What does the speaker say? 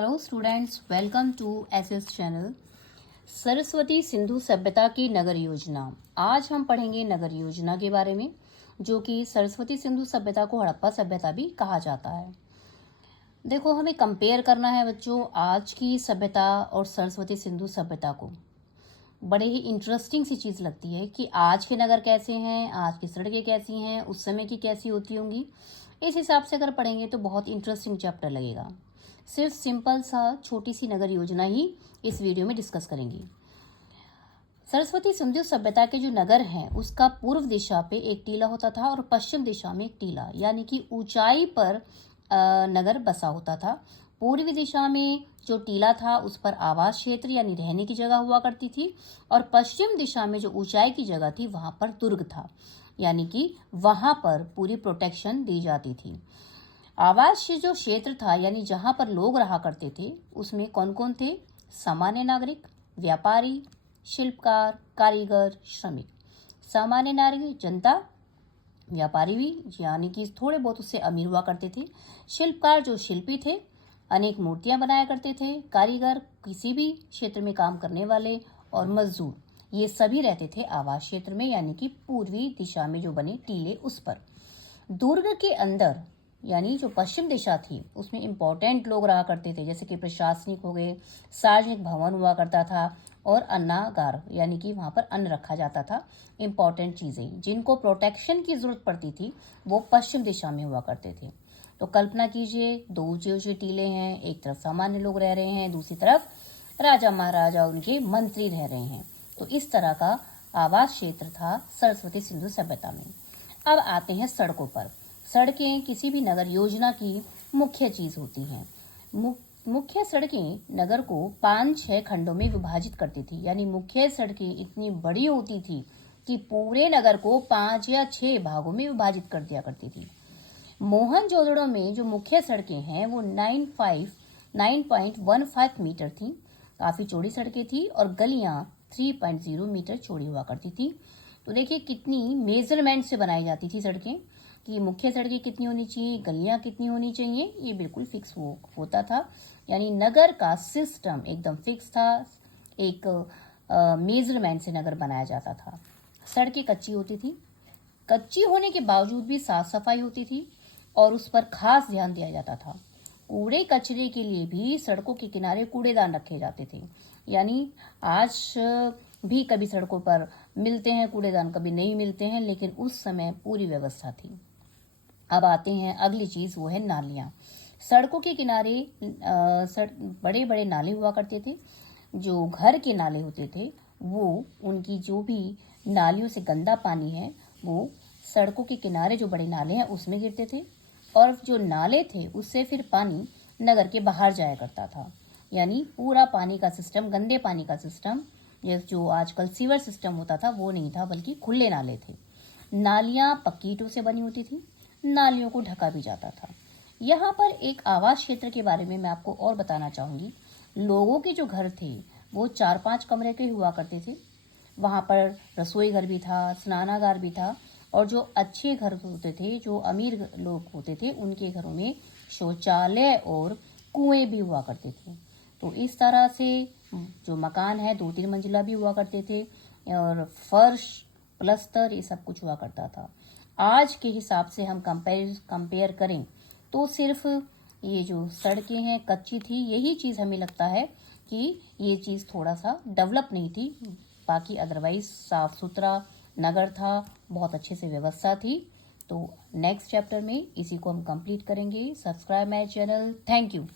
Hello students, welcome to SS channel. Saraswati Sindhu सभ्यता की नगर योजना। आज हम पढ़ेंगे नगर योजना के बारे में, जो कि सरस्वती सिंधु सभ्यता को हड़प्पा सभ्यता भी कहा जाता है। देखो, हमें कंपेयर करना है बच्चों आज की सभ्यता और सरस्वती सिंधु सभ्यता को। बड़े ही इंटरेस्टिंग सी चीज़ लगती है कि आज के नगर कैसे हैं, आज की सड़कें कैसी हैं, उस समय की कैसी होती होंगी। इस हिसाब से अगर पढ़ेंगे तो बहुत इंटरेस्टिंग चैप्टर लगेगा। सिर्फ सिंपल सा छोटी सी नगर योजना ही इस वीडियो में डिस्कस करेंगे। सरस्वती सिंधु सभ्यता के जो नगर हैं उसका पूर्व दिशा पे एक टीला होता था और पश्चिम दिशा में एक टीला, यानी कि ऊंचाई पर नगर बसा होता था। पूर्वी दिशा में जो टीला था उस पर आवास क्षेत्र यानी रहने की जगह हुआ करती थी, और पश्चिम दिशा में जो ऊंचाई की जगह थी वहां पर दुर्ग था, यानी कि वहां पर पूरी प्रोटेक्शन दी जाती थी। आवास जो क्षेत्र था यानी जहां पर लोग रहा करते थे उसमें कौन कौन थे? सामान्य नागरिक, व्यापारी, शिल्पकार, कारीगर, श्रमिक। सामान्य नागरिक जनता, व्यापारी भी यानी कि थोड़े बहुत उससे अमीर हुआ करते थे, शिल्पकार जो शिल्पी थे, अनेक मूर्तियां बनाया करते थे, कारीगर किसी भी क्षेत्र में काम करने वाले, और मजदूर, ये सभी रहते थे आवास क्षेत्र में यानी कि पूर्वी दिशा में जो बने टीले उस पर। दुर्ग के अंदर यानी जो पश्चिम दिशा थी उसमें इंपॉर्टेंट लोग रहा करते थे, जैसे कि प्रशासनिक हो गए, सार्वजनिक भवन हुआ करता था, और अन्नागार यानी कि वहां पर अन्न रखा जाता था। इंपॉर्टेंट चीजें जिनको प्रोटेक्शन की जरूरत पड़ती थी वो पश्चिम दिशा में हुआ करते थे। तो कल्पना कीजिए, दो ऊंचे ऊंचे टीले हैं, एक तरफ सामान्य लोग रह रहे हैं, दूसरी तरफ राजा महाराजा उनके मंत्री रह रहे हैं। तो इस तरह का आवास क्षेत्र था सरस्वती सिंधु सभ्यता में। अब आते हैं सड़कों पर। सड़कें किसी भी नगर योजना की मुख्य चीज होती हैं। मुख्य सड़कें नगर को 5-6 खंडों में विभाजित करती थी, यानी मुख्य सड़कें इतनी बड़ी होती थी कि पूरे नगर को 5 या 6 भागों में विभाजित कर दिया करती थी। मोहनजोदड़ो में जो मुख्य सड़कें हैं वो 9.15 मीटर थी, काफी चौड़ी सड़कें थी, और गलियां 3.0 मीटर चौड़ी हुआ करती थी। तो देखिए कितनी मेजरमेंट से बनाई जाती थी सड़कें, कि मुख्य सड़कें कितनी होनी चाहिए, गलियां कितनी होनी चाहिए, ये बिल्कुल फिक्स होता था। यानी नगर का सिस्टम एकदम फिक्स था, एक मेजरमेंट से नगर बनाया जाता था। सड़कें कच्ची होती थी, कच्ची होने के बावजूद भी साफ सफाई होती थी और उस पर खास ध्यान दिया जाता था। कूड़े कचरे के लिए भी सड़कों के किनारे कूड़ेदान रखे जाते थे, यानी आज भी कभी सड़कों पर मिलते हैं कूड़ेदान, कभी नहीं मिलते हैं, लेकिन उस समय पूरी व्यवस्था थी। अब आते हैं अगली चीज, वो है नालियां। सड़कों के किनारे बड़े बड़े नाले हुआ करते थे। जो घर के नाले होते थे वो उनकी जो भी नालियों से गंदा पानी है वो सड़कों के किनारे जो बड़े नाले हैं उसमें गिरते थे, और जो नाले थे उससे फिर पानी नगर के बाहर जाया करता था। यानी पूरा पानी का सिस्टम, गंदे पानी का सिस्टम, जो आजकल सीवर सिस्टम होता था वो नहीं था, बल्कि खुले नाले थे। नालियां पक्की ईंटों से बनी होती थी, नालियों को ढका भी जाता था। यहाँ पर एक आवास क्षेत्र के बारे में मैं आपको और बताना चाहूंगी। लोगों के जो घर थे वो 4-5 कमरे के हुआ करते थे। वहाँ पर रसोई घर भी था, स्नानागार भी था, और जो अच्छे घर होते थे, जो अमीर लोग होते थे, उनके घरों में शौचालय और कुएं भी हुआ करते थे। तो इस तरह से जो मकान है 2-3 मंजिला भी हुआ करते थे, और फर्श, प्लस्तर, ये सब कुछ हुआ करता था। आज के हिसाब से हम कंपेयर करें तो सिर्फ ये जो सड़कें हैं कच्ची थी, यही चीज़ हमें लगता है कि ये चीज़ थोड़ा सा डेवलप नहीं थी। बाकी अदरवाइज साफ सुथरा नगर था, बहुत अच्छे से व्यवस्था थी। तो नेक्स्ट चैप्टर में इसी को हम कंप्लीट करेंगे। Subscribe my channel. Thank you.